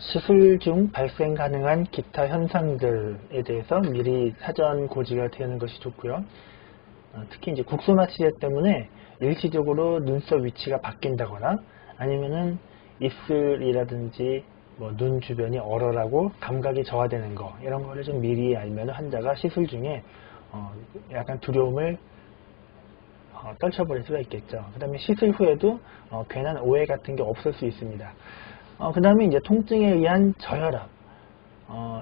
시술 중 발생 가능한 기타 현상들에 대해서 미리 사전 고지가 되는 것이 좋고요. 특히 이제 국소나 치제 때문에 일시적으로 눈썹 위치가 바뀐다거나 아니면은 입술이라든지 뭐 눈 주변이 얼얼하고 감각이 저하되는 거, 이런 거를 좀 미리 알면 환자가 시술 중에 약간 두려움을 떨쳐버릴 수가 있겠죠. 그 다음에 시술 후에도 괜한 오해 같은 게 없을 수 있습니다. 그 다음에 이제 통증에 의한 저혈압.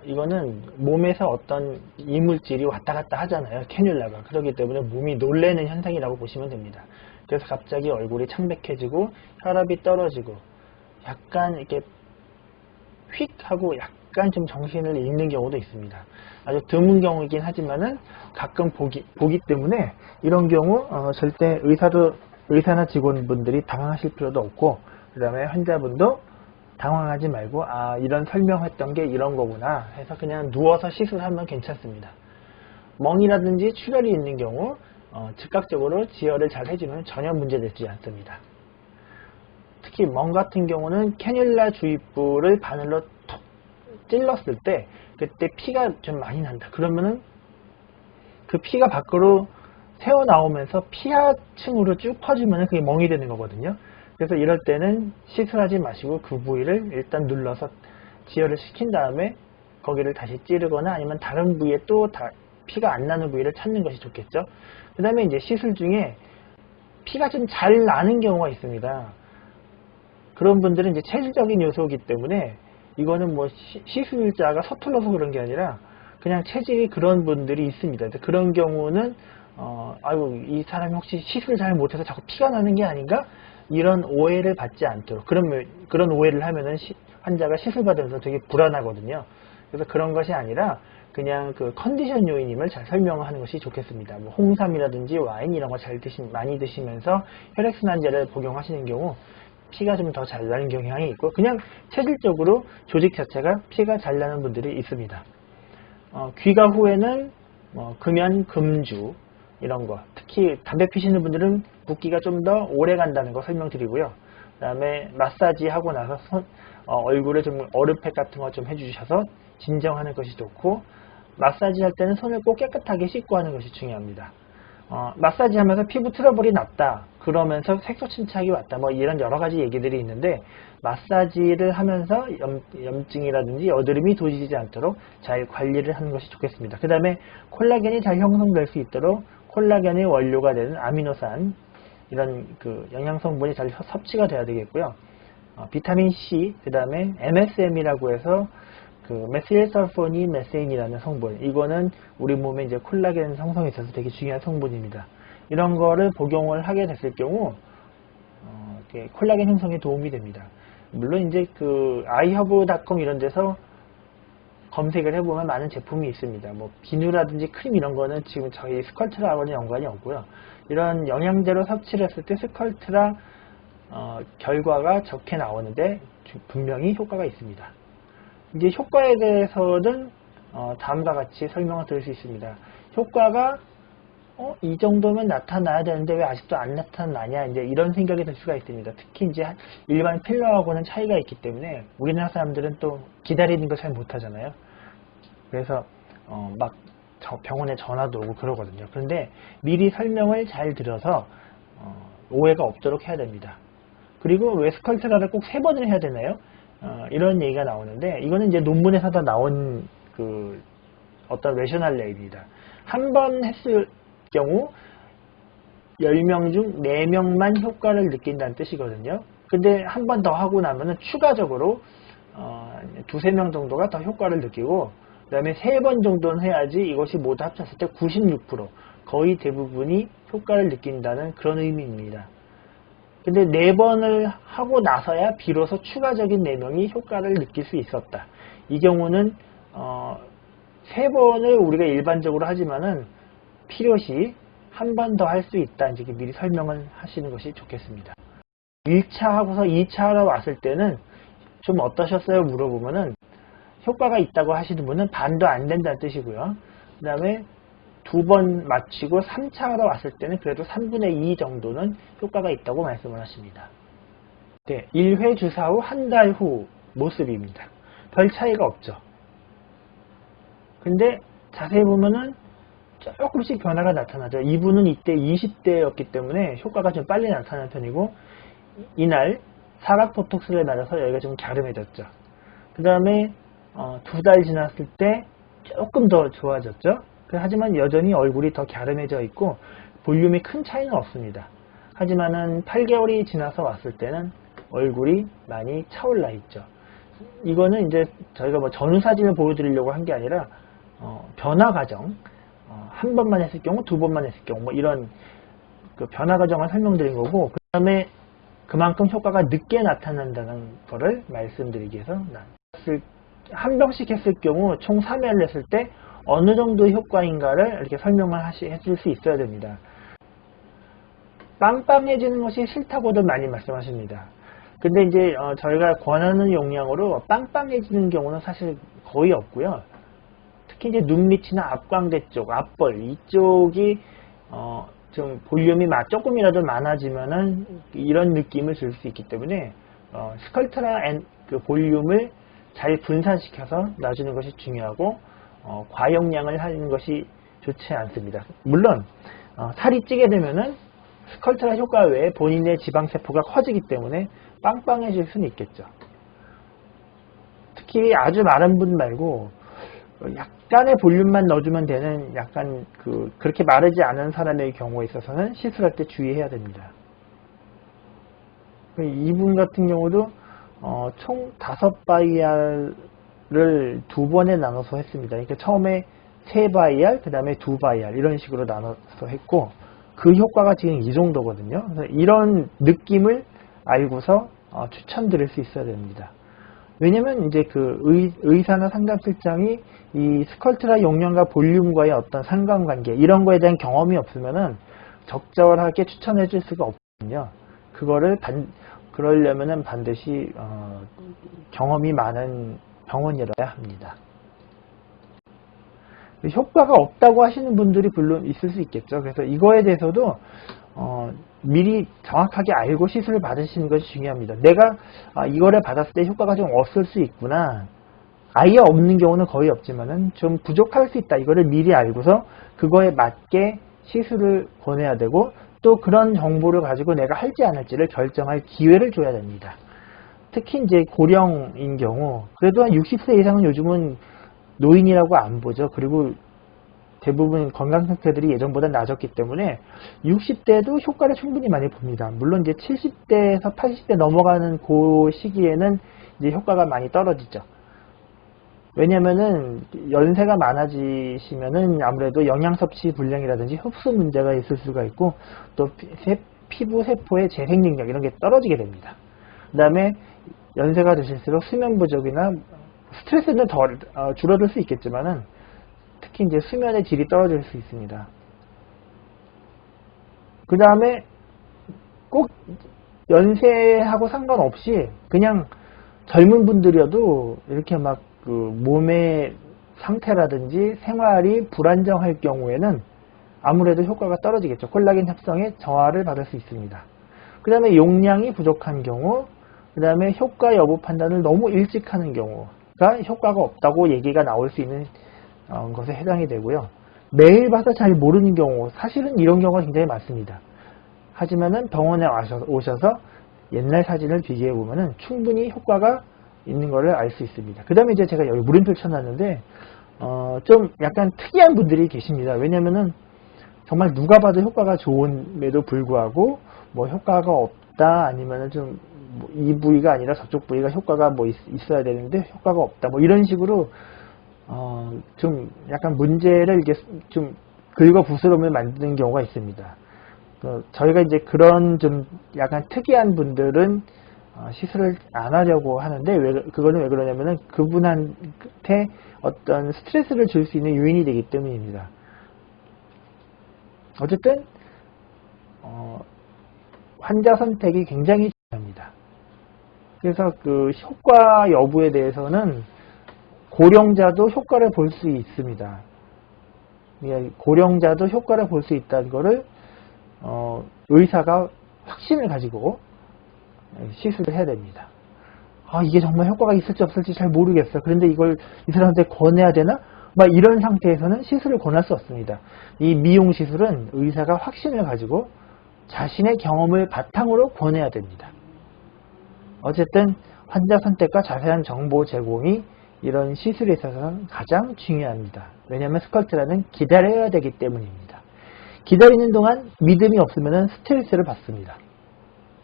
이거는 몸에서 어떤 이물질이 왔다 갔다 하잖아요. 캐뉼라가. 그렇기 때문에 몸이 놀래는 현상이라고 보시면 됩니다. 그래서 갑자기 얼굴이 창백해지고 혈압이 떨어지고 약간 이렇게 휙 하고 약간 좀 정신을 잃는 경우도 있습니다. 아주 드문 경우이긴 하지만은 가끔 보기 때문에 이런 경우 절대 의사나 직원분들이 당황하실 필요도 없고, 그 다음에 환자분도 당황하지 말고 이런 설명했던 게 이런 거구나 해서 그냥 누워서 시술하면 괜찮습니다. 멍이라든지 출혈이 있는 경우 즉각적으로 지혈을 잘 해주면 전혀 문제되지 않습니다. 특히 멍 같은 경우는 캐뉼라 주입부를 바늘로 톡 찔렀을 때 그때 피가 좀 많이 난다. 그러면은 그 피가 밖으로 새어나오면서 피하층으로 쭉 퍼지면 그게 멍이 되는 거거든요. 그래서 이럴 때는 시술하지 마시고 그 부위를 일단 눌러서 지혈을 시킨 다음에 거기를 다시 찌르거나 아니면 다른 부위에 또 피가 안 나는 부위를 찾는 것이 좋겠죠. 그 다음에 이제 시술 중에 피가 좀 잘 나는 경우가 있습니다. 그런 분들은 이제 체질적인 요소이기 때문에 이거는 뭐 시술자가 서툴러서 그런 게 아니라 그냥 체질이 그런 분들이 있습니다. 그런 경우는 아이고 이 사람이 혹시 시술을 잘 못해서 자꾸 피가 나는 게 아닌가? 이런 오해를 받지 않도록, 그런 오해를 하면은 환자가 시술 받으면서 되게 불안하거든요. 그래서 그런 것이 아니라 그냥 그 컨디션 요인임을 잘 설명하는 것이 좋겠습니다. 뭐 홍삼이라든지 와인 이런 거 많이 드시면서 혈액순환제를 복용하시는 경우 피가 좀 더 잘 나는 경향이 있고, 그냥 체질적으로 조직 자체가 피가 잘 나는 분들이 있습니다. 귀가 후에는 금연, 금주 이런 거, 특히 담배 피시는 분들은 붓기가 좀 더 오래 간다는 거 설명드리고요. 그 다음에 마사지 하고 나서 얼굴에 좀 얼음팩 같은 거 좀 해주셔서 진정하는 것이 좋고, 마사지 할 때는 손을 꼭 깨끗하게 씻고 하는 것이 중요합니다. 마사지 하면서 피부 트러블이 났다 그러면서 색소 침착이 왔다 뭐 이런 여러 가지 얘기들이 있는데, 마사지를 하면서 염증이라든지 여드름이 도지지 않도록 잘 관리를 하는 것이 좋겠습니다. 그 다음에 콜라겐이 잘 형성될 수 있도록 콜라겐의 원료가 되는 아미노산, 이런 그 영양 성분이 잘 섭취가 돼야 되겠고요. 비타민 C, 그 다음에 MSM이라고 해서 그 메실설포니 메세인이라는 성분, 이거는 우리 몸에 이제 콜라겐 형성에 있어서 되게 중요한 성분입니다. 이런 거를 복용을 하게 됐을 경우 콜라겐 형성에 도움이 됩니다. 물론 이제 그 iHerb.com 이런 데서 검색을 해보면 많은 제품이 있습니다. 뭐 비누라든지 크림 이런 거는 지금 저희 스컬트라하고는 연관이 없고요. 이런 영양제로 섭취를 했을 때 스컬트라 결과가 적게 나오는데 분명히 효과가 있습니다. 이제 효과에 대해서는 다음과 같이 설명을 드릴 수 있습니다. 효과가 이 정도면 나타나야 되는데 왜 아직도 안 나타나냐, 이제 이런 생각이 들 수가 있습니다. 특히 이제 일반 필러하고는 차이가 있기 때문에 우리나라 사람들은 또 기다리는 거 잘 못하잖아요. 그래서 막 병원에 전화도 오고 그러거든요. 그런데 미리 설명을 잘 들어서 오해가 없도록 해야 됩니다. 그리고 왜 스컬트라를 꼭 3번을 해야 되나요? 이런 얘기가 나오는데, 이거는 이제 논문에서 다 나온 그 어떤 레셔널레입니다. 한 번 했을 경우 10명 중 4명만 효과를 느낀다는 뜻이거든요. 근데 한 번 더 하고 나면은 추가적으로 2~3명 정도가 더 효과를 느끼고, 그 다음에 3번 정도는 해야지 이것이 모두 합쳤을 때 96%, 거의 대부분이 효과를 느낀다는 그런 의미입니다. 근데 4번을 하고 나서야 비로소 추가적인 4명이 효과를 느낄 수 있었다. 이 경우는 3번을 우리가 일반적으로 하지만은 필요시 한 번 더 할 수 있다. 이제 미리 설명을 하시는 것이 좋겠습니다. 1차 하고서 2차 하러 왔을 때는 좀 어떠셨어요? 물어보면은 효과가 있다고 하시는 분은 반도 안 된다는 뜻이고요. 그 다음에 2번 마치고 3차 하러 왔을 때는 그래도 3분의 2 정도는 효과가 있다고 말씀을 하십니다. 네, 1회 주사 후 한 달 후 모습입니다. 별 차이가 없죠. 근데 자세히 보면은 조금씩 변화가 나타나죠. 이분은 이때 20대였기 때문에 효과가 좀 빨리 나타나는 편이고, 이날 사각 보톡스를 맞아서 여기가 좀 갸름해졌죠. 그 다음에 2달 지났을 때 조금 더 좋아졌죠. 하지만 여전히 얼굴이 더 갸름해져 있고 볼륨이 큰 차이는 없습니다. 하지만은 8개월이 지나서 왔을 때는 얼굴이 많이 차올라 있죠. 이거는 이제 저희가 뭐 전후 사진을 보여드리려고 한 게 아니라 변화 과정, 한 번만 했을 경우, 두 번만 했을 경우 뭐 이런 그 변화 과정을 설명드린 거고, 그 다음에 그만큼 효과가 늦게 나타난다는 거를 말씀드리기 위해서 한 병씩 했을 경우 총 3회를 했을 때 어느 정도의 효과인가를 이렇게 설명을 해줄 수 있어야 됩니다. 빵빵해지는 것이 싫다고도 많이 말씀하십니다. 근데 이제 저희가 권하는 용량으로 빵빵해지는 경우는 사실 거의 없고요. 특히 이제 눈 밑이나 앞광대 쪽, 앞벌 이쪽이 좀 볼륨이 조금이라도 많아지면은 이런 느낌을 줄 수 있기 때문에 스컬트라 그 볼륨을 잘 분산시켜서 놔주는 것이 중요하고 과용량을 하는 것이 좋지 않습니다. 물론 살이 찌게 되면은 스컬트라 효과 외에 본인의 지방세포가 커지기 때문에 빵빵해질 수는 있겠죠. 특히 아주 마른 분 말고 약간의 볼륨만 넣어주면 되는 약간 그렇게 마르지 않은 사람의 경우에 있어서는 시술할 때 주의해야 됩니다. 이분 같은 경우도 총 5바이알을 2번에 나눠서 했습니다. 그러니까 처음에 3바이알, 그 다음에 2바이알 이런 식으로 나눠서 했고, 그 효과가 지금 이 정도거든요. 그래서 이런 느낌을 알고서 추천드릴 수 있어야 됩니다. 왜냐면 이제 의사나 상담실장이 이 스컬트라 용량과 볼륨과의 어떤 상관관계 이런 거에 대한 경험이 없으면은 적절하게 추천해 줄 수가 없거든요. 그러려면은 반드시 경험이 많은 병원이라야 합니다. 효과가 없다고 하시는 분들이 물론 있을 수 있겠죠. 그래서 이거에 대해서도 미리 정확하게 알고 시술을 받으시는 것이 중요합니다. 내가 이거를 받았을 때 효과가 좀 없을 수 있구나. 아예 없는 경우는 거의 없지만은 좀 부족할 수 있다. 이거를 미리 알고서 그거에 맞게 시술을 보내야 되고, 또 그런 정보를 가지고 내가 할지 안 할지를 결정할 기회를 줘야 됩니다. 특히 이제 고령인 경우, 그래도 한 60세 이상은 요즘은 노인이라고 안 보죠. 그리고 대부분 건강 상태들이 예전보다 나아졌기 때문에 60대도 효과를 충분히 많이 봅니다. 물론 이제 70대에서 80대 넘어가는 그 시기에는 이제 효과가 많이 떨어지죠. 왜냐면은 연세가 많아지시면은 아무래도 영양 섭취 불량이라든지 흡수 문제가 있을 수가 있고, 또 피부 세포의 재생 능력 이런 게 떨어지게 됩니다. 그 다음에 연세가 드실수록 수면 부족이나 스트레스는 더 줄어들 수 있겠지만은 특히 이제 수면의 질이 떨어질 수 있습니다. 그 다음에 꼭 연세하고 상관없이 그냥 젊은 분들이어도 이렇게 막 몸의 상태라든지 생활이 불안정할 경우에는 아무래도 효과가 떨어지겠죠. 콜라겐 합성에 저하를 받을 수 있습니다. 그 다음에 용량이 부족한 경우, 그 다음에 효과 여부 판단을 너무 일찍 하는 경우가 효과가 없다고 얘기가 나올 수 있는 것에 해당이 되고요. 매일 봐서 잘 모르는 경우, 사실은 이런 경우가 굉장히 많습니다. 하지만은 병원에 오셔서 옛날 사진을 비교해 보면은 충분히 효과가 있는 것을 알 수 있습니다. 그 다음에 이제 제가 여기 물음표 쳐놨는데 좀 약간 특이한 분들이 계십니다. 왜냐면은 정말 누가 봐도 효과가 좋음에도 불구하고 뭐 효과가 없다, 아니면은 좀 이 부위가 아니라 저쪽 부위가 효과가 뭐 있어야 되는데 효과가 없다, 뭐 이런 식으로 좀 약간 문제를 이게 좀 긁어 부스럼을 만드는 경우가 있습니다. 저희가 이제 그런 좀 약간 특이한 분들은 시술을 안 하려고 하는데, 그거는 왜 그러냐면은 그분한테 어떤 스트레스를 줄 수 있는 요인이 되기 때문입니다. 어쨌든 환자 선택이 굉장히 중요합니다. 그래서 그 효과 여부에 대해서는 고령자도 효과를 볼 수 있습니다. 고령자도 효과를 볼 수 있다는 것을 의사가 확신을 가지고 시술을 해야 됩니다. 이게 정말 효과가 있을지 없을지 잘 모르겠어. 그런데 이걸 이 사람한테 권해야 되나? 막 이런 상태에서는 시술을 권할 수 없습니다. 이 미용 시술은 의사가 확신을 가지고 자신의 경험을 바탕으로 권해야 됩니다. 어쨌든 환자 선택과 자세한 정보 제공이 이런 시술에 있어서는 가장 중요합니다. 왜냐하면 스컬트라는 기다려야 되기 때문입니다. 기다리는 동안 믿음이 없으면 스트레스를 받습니다.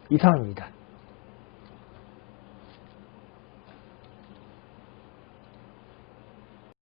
이상입니다.